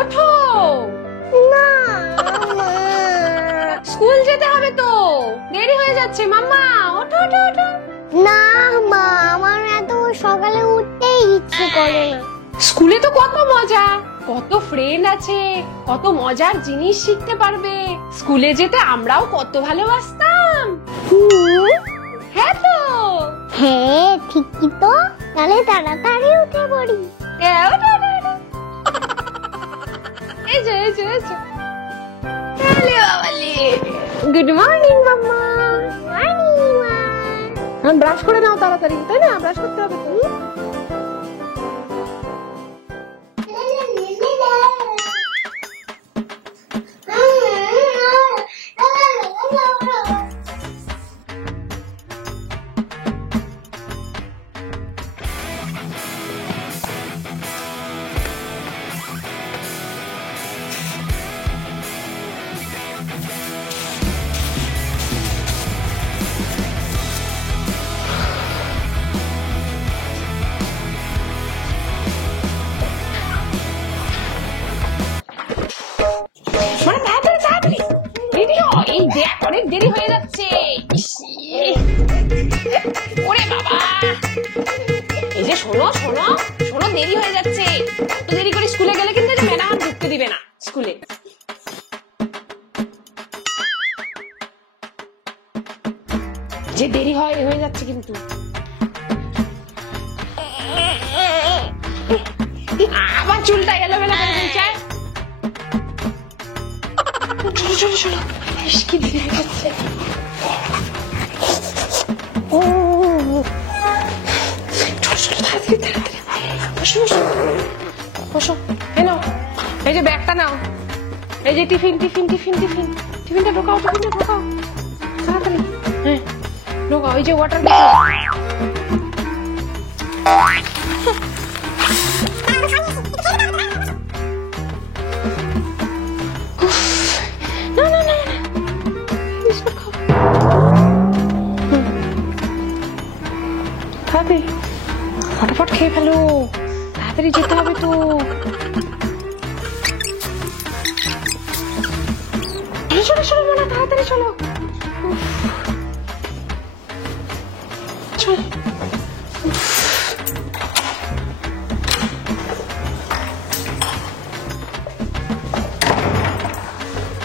ওঠো না স্কুল যেতে হবে তো, দেরি হয়ে যাচ্ছে। মাম্মা ওঠো ওঠো ওঠো। না মা, আমার এত সকালে উঠতেই ইচ্ছে করে না। স্কুলে তো কত মজা, কত ফ্রেন্ড আছে, কত মজার জিনিস শিখতে পারবে। স্কুলে যেতে আমরাও কত ভালোবাসতাম। হ্যাঁ তো, হ্যাঁ ঠিকই তো, তাহলে তাড়াতাড়ি উঠে পড়ি। এই যে এই যে এই যে। গুড মর্নিং মাম্মা। মর্নিং মা। ব্রাশ করে নাও তাড়াতাড়ি, তাই না? ব্রাশ করতে হবে তো। এই দেখ অনেক দেরি হয়ে যাচ্ছে। ওরে বাবা, এই যে শোনো শোনো শোনো, দেরি হয়ে যাচ্ছে। এত দেরি করে স্কুলে গেলে কিন্তু ম্যাডাম ঢুকতে দিবে না স্কুলে। যে দেরি হয়ে যাচ্ছে কিন্তু। আবার চুলটা এলোমেলো করে দিয়েছে। চলো চলো চলো, কি দেরি হয়ে যাচ্ছে। বসো বসো বসো। এই নাও, এই যে ব্যাগটা নাও, এই যে টিফিন টিফিন টিফিন টিফিন টিফিনটা ঢোকাও, টিফিনটা ঢোকাও তাড়াতাড়ি। হ্যাঁ ঢোকাও, এই যে ওয়াটার বোতল। ফটাফট খেয়ে ফেলো, তাড়াতাড়ি যেতে হবে তো। চলো চলো মনে, তাড়াতাড়ি চলো। চলো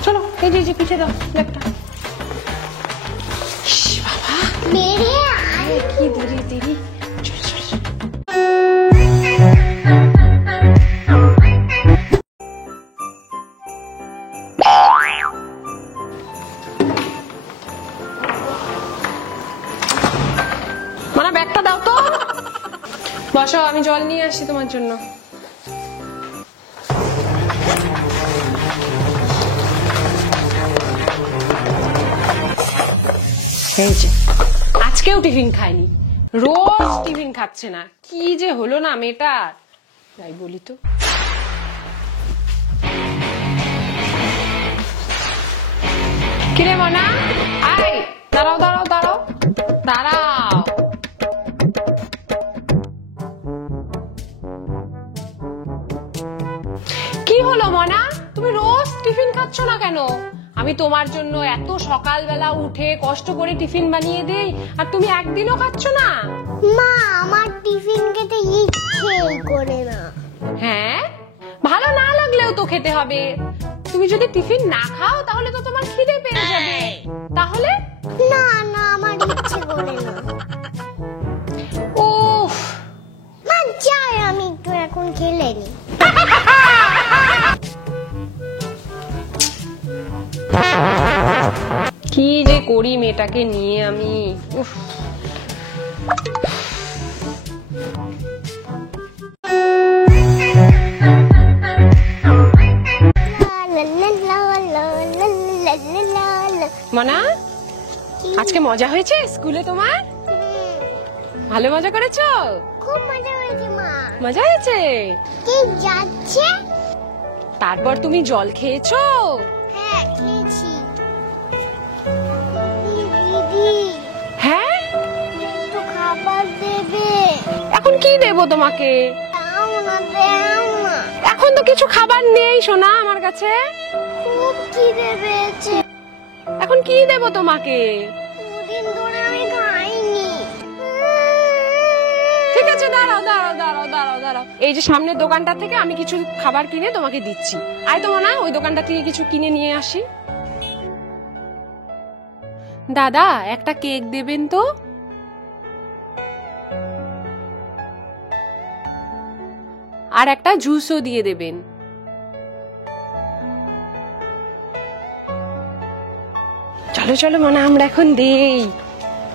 চলো, এই যে পিছিয়ে দাও ব্যাগটা। বাবা বেরিয়ে আয়। কি দেরি দেরি। মানে ব্যাগটা দাও তো। বসো, আমি জল নিয়ে আসছি তোমার জন্য। এই যে আজকেও টিফিন খায়নি, রোজ টিফিন খাচ্ছে না। কি যে হলো না মেয়েটার, তাই বলি তো। কিরে মনা, আয় দাঁড়াও দাঁড়াও দাঁড়াও দাঁড়াও। কি হলো মনা, তুমি রোজ টিফিন খাচ্ছ না কেন? আমি তোমার জন্য এত সকালবেলা উঠে কষ্ট করে টিফিন বানিয়ে দেই, আর তুমি একদিনও খাচ্ছ না। মা, আমার টিফিন খেতে ইচ্ছেই করে না। হ্যাঁ, ভালো না লাগলেও তো খেতে হবে। তুমি যদি টিফিন না খাও তাহলে তো তোমার খিদে পেয়ে যাবে। তাহলে না না, আমার ইচ্ছে করে না। উফ, মা যাই, আমি একটু এখন খেলে নি। কি যে করি মেয়েটাকে নিয়ে আমি। উফ, মনা আজকে মজা হয়েছে স্কুলে তোমার? ভালো মজা করেছো? খুব মজা হয়েছে মা। মজা হয়েছে? কে যাচ্ছে? তারপর তুমি জল খেয়েছো? হ্যাঁ খেয়েছি। দিদি, হ্যাঁ, একটু খাবার দেবে? এখন কি দেবো তোমাকে? দাও না, দাও না। এখন তো কিছু খাবার নেই সোনা আমার কাছে। খুব খিদে পেয়েছে। এখন কি দেব তোমাকে? দুদিন ধরে আমি খাইনি। ঠিক আছে, দাঁড়াও দাঁড়াও দাঁড়াও দাঁড়াও দাঁড়াও। এই যে সামনের দোকানটা থেকে আমি কিছু খাবার কিনে তোমাকে দিচ্ছি। আয় তো মনে হয় ওই দোকানটা থেকে কিছু কিনে নিয়ে আসি। দাদা, একটা কেক দেবেন তো? আর একটা জুসও দিয়ে দেবেন। চলো চলো মনে আমরা এখন দেই।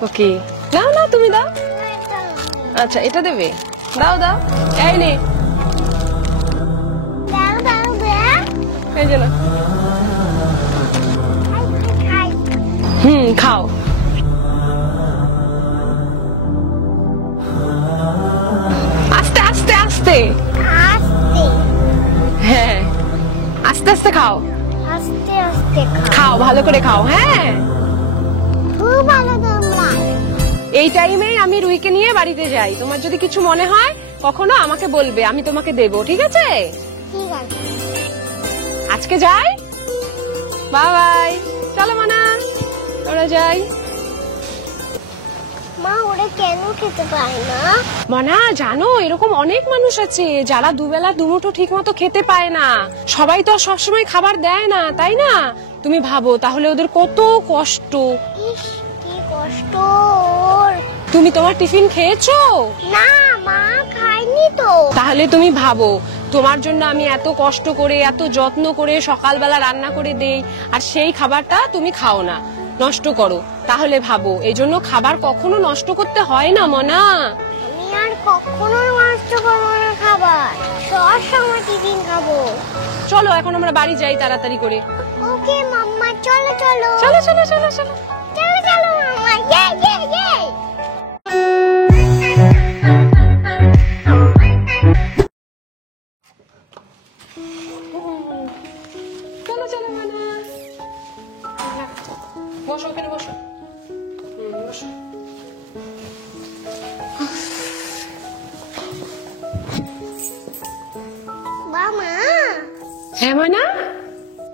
ওকে, নাও নাও তুমি দাও। আচ্ছা, এটা দেবে? দাও দাও, এই নে। দাও দাও দাও। এই যে না। খাই। খাও। আস্তে আস্তে আস্তে। আস্তে। হ্যাঁ, আস্তে আস্তে খাও। আস্তে আস্তে খাও, ভালো করে খাও। হ্যাঁ, খুব ভালো তোমরা। এই টাইমেই আমি রুইকে নিয়ে বাড়িতে যাই। তোমার যদি কিছু মনে হয় কখনো আমাকে বলবে, আমি তোমাকে দেবো। ঠিক আছে? ঠিক আছে। আজকে যাই। Bye bye. চলো মানা, ওরা যাই। মা ওরা কেন খেতে পায় না? মানা, জানো এরকম অনেক মানুষ আছে যারা দুবেলা দুমুঠো ঠিক মতো খেতে পায় না। সবাই তো আর সবসময় খাবার দেয় না, তাই না? তুমি ভাবো তাহলে ওদের কত কষ্ট। ইস, কি কষ্ট ওর। তুমি তোমার টিফিন খেয়েছো? না মা, খাইনি তো। তাহলে তুমি ভাবো, তোমার জন্য আমি এত কষ্ট করে এত যত্ন করে সকালবেলা রান্না করে দেই, আর সেই খাবারটা তুমি খাও না, নষ্ট করো। তাহলে ভাবো, এই জন্য খাবার কখনো নষ্ট করতে হয় না মনা। আমি আর কখনো নষ্ট করবো না খাবার। সব সময় টিফিন খাবো। চলো এখন আমরা বাড়ি যাই তাড়াতাড়ি করে। ওকে মাম্মা, চলো চলো চলো চলো চলো চলো। চলো চলো মাম্মা, ইয়ে ইয়ে ইয়ে। চলো চলো মানা, বসো ওখানে বসো। বসো। মামা হ্যাঁ মানা,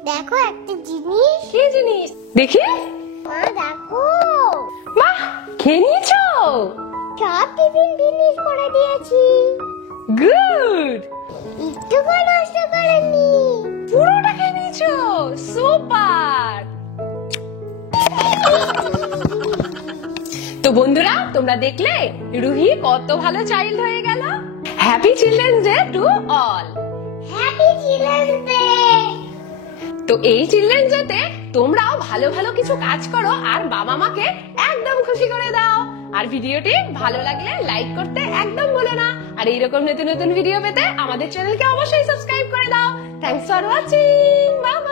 দেখো একটা জিনিস। কি জিনিস? দেখি। মা দেখো, বাহ, খেয়ে নিয়েছো? সব টিফিন ফিনিশ করে দিয়েছি। গুড। একটু করে নষ্ট করেনি। পুরোটা খেয়ে নিয়েছো? সুপার। তো বন্ধুরা, তোমরা দেখলে রুহি কত ভালো চাইল্ড হয়ে গেল। Happy children's day to all. Happy children's day. তো এই চিলড্রেন্স ডেতে তোমরাও ভালো ভালো কিছু কাজ করো আর বাবা মাকে একদম খুশি করে দাও। আর ভিডিওটি ভালো লাগলে লাইক করতে একদম ভুলো না। আর এইরকম নতুন নতুন ভিডিও পেতে আমাদের চ্যানেলকে অবশ্যই সাবস্ক্রাইব করে দাও। Thanks for watching. বাই।